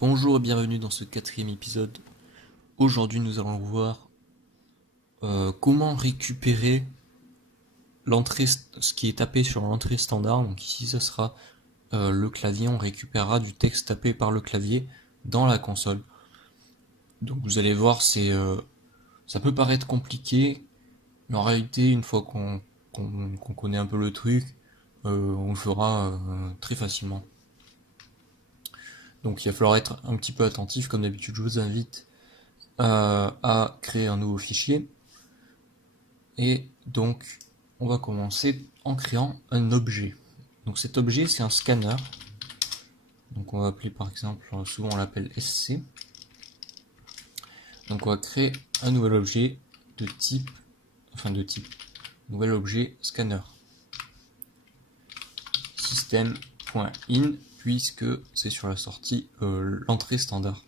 Bonjour et bienvenue dans ce quatrième épisode. Aujourd'hui nous allons voir comment récupérer l'entrée, ce qui est tapé sur l'entrée standard. Donc ici ce sera le clavier, on récupérera du texte tapé par le clavier dans la console. Donc vous allez voir, ça peut paraître compliqué, mais en réalité une fois qu'on connaît un peu le truc, on le fera très facilement. Donc il va falloir être un petit peu attentif, comme d'habitude je vous invite à créer un nouveau fichier. Et donc on va commencer en créant un objet. Donc cet objet c'est un scanner. Donc on va appeler par exemple, souvent on l'appelle SC. Donc on va créer un nouvel objet de type, nouvel objet scanner. System.in puisque c'est sur la sortie l'entrée standard.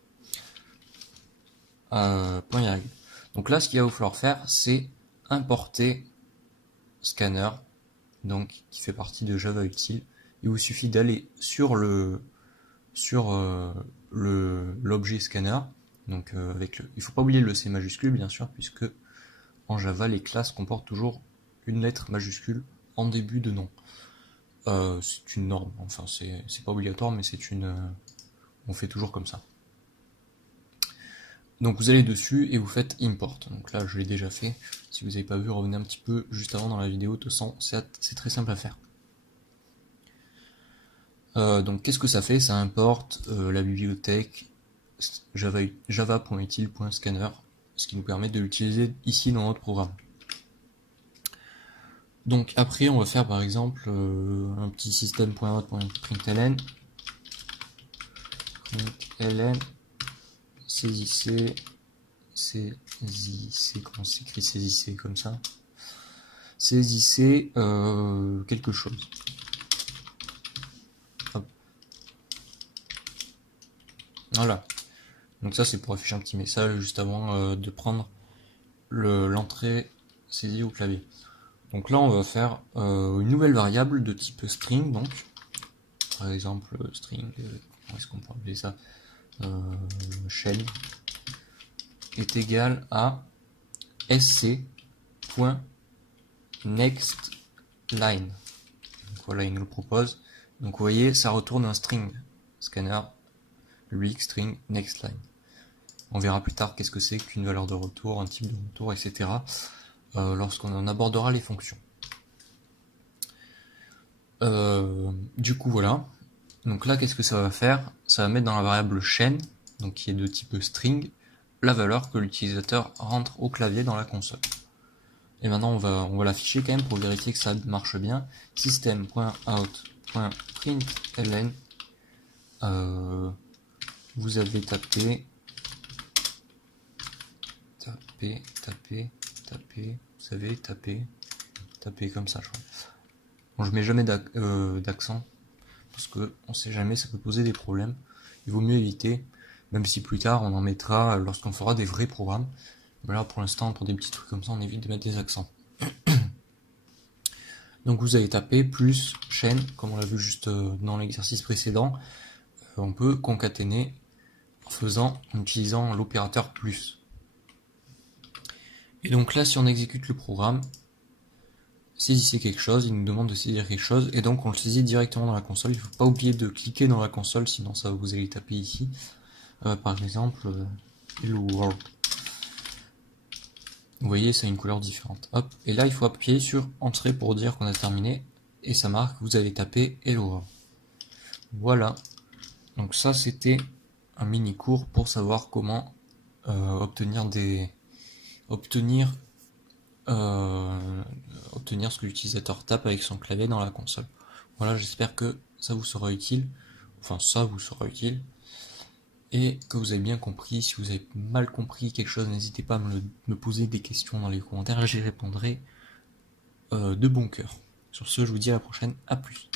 .y. Donc là ce qu'il va vous falloir faire c'est importer scanner, donc qui fait partie de Java Util. Il vous suffit d'aller sur l'objet scanner. Donc il faut pas oublier le C majuscule bien sûr, puisque en Java les classes comportent toujours une lettre majuscule en début de nom. C'est une norme, enfin c'est pas obligatoire, mais on fait toujours comme ça. Donc vous allez dessus et vous faites import. Donc là je l'ai déjà fait. Si vous n'avez pas vu, revenez un petit peu juste avant dans la vidéo. De toute façon, c'est très simple à faire. Donc qu'est-ce que ça fait? Ça importe la bibliothèque java.util.scanner, ce qui nous permet de l'utiliser ici dans notre programme. Donc après on va faire par exemple un petit system.out.println saisissez, comment s'écrit saisissez comme ça, saisissez quelque chose. Hop. Voilà. Donc ça c'est pour afficher un petit message juste avant de prendre l'entrée saisie au clavier. Donc là on va faire une nouvelle variable de type string, donc par exemple string, comment est-ce qu'on peut appeler ça, shell est égal à sc.nextLine. Donc voilà, il nous le propose. Donc vous voyez, ça retourne un string scanner, public string nextLine. On verra plus tard qu'est-ce que c'est qu'une valeur de retour, un type de retour, etc. Lorsqu'on en abordera les fonctions. Du coup voilà. Donc là qu'est-ce que ça va faire? Ça va mettre dans la variable chaîne, donc qui est de type string, la valeur que l'utilisateur rentre au clavier dans la console. Et maintenant on va l'afficher quand même pour vérifier que ça marche bien. System.out.println, vous avez tapé, vous savez taper comme ça je crois. Bon, je mets jamais d'accent parce que on sait jamais, ça peut poser des problèmes. Il vaut mieux éviter, même si plus tard on en mettra lorsqu'on fera des vrais programmes. Mais là pour l'instant, pour des petits trucs comme ça, on évite de mettre des accents. Donc vous allez taper plus chaîne, comme on l'a vu juste dans l'exercice précédent. On peut concaténer en utilisant l'opérateur plus. Et donc là, si on exécute le programme, saisissez quelque chose, il nous demande de saisir quelque chose, et donc on le saisit directement dans la console. Il ne faut pas oublier de cliquer dans la console, sinon ça vous allez taper ici. Par exemple, Hello World. Vous voyez, ça a une couleur différente. Hop, et là il faut appuyer sur Entrée pour dire qu'on a terminé, et ça marque, vous avez tapé Hello World. Voilà. Donc ça c'était un mini cours pour savoir comment obtenir ce que l'utilisateur tape avec son clavier dans la console. Voilà, j'espère que ça vous sera utile, et que vous avez bien compris. Si vous avez mal compris quelque chose, n'hésitez pas à me poser des questions dans les commentaires, j'y répondrai de bon cœur. Sur ce, je vous dis à la prochaine, à plus.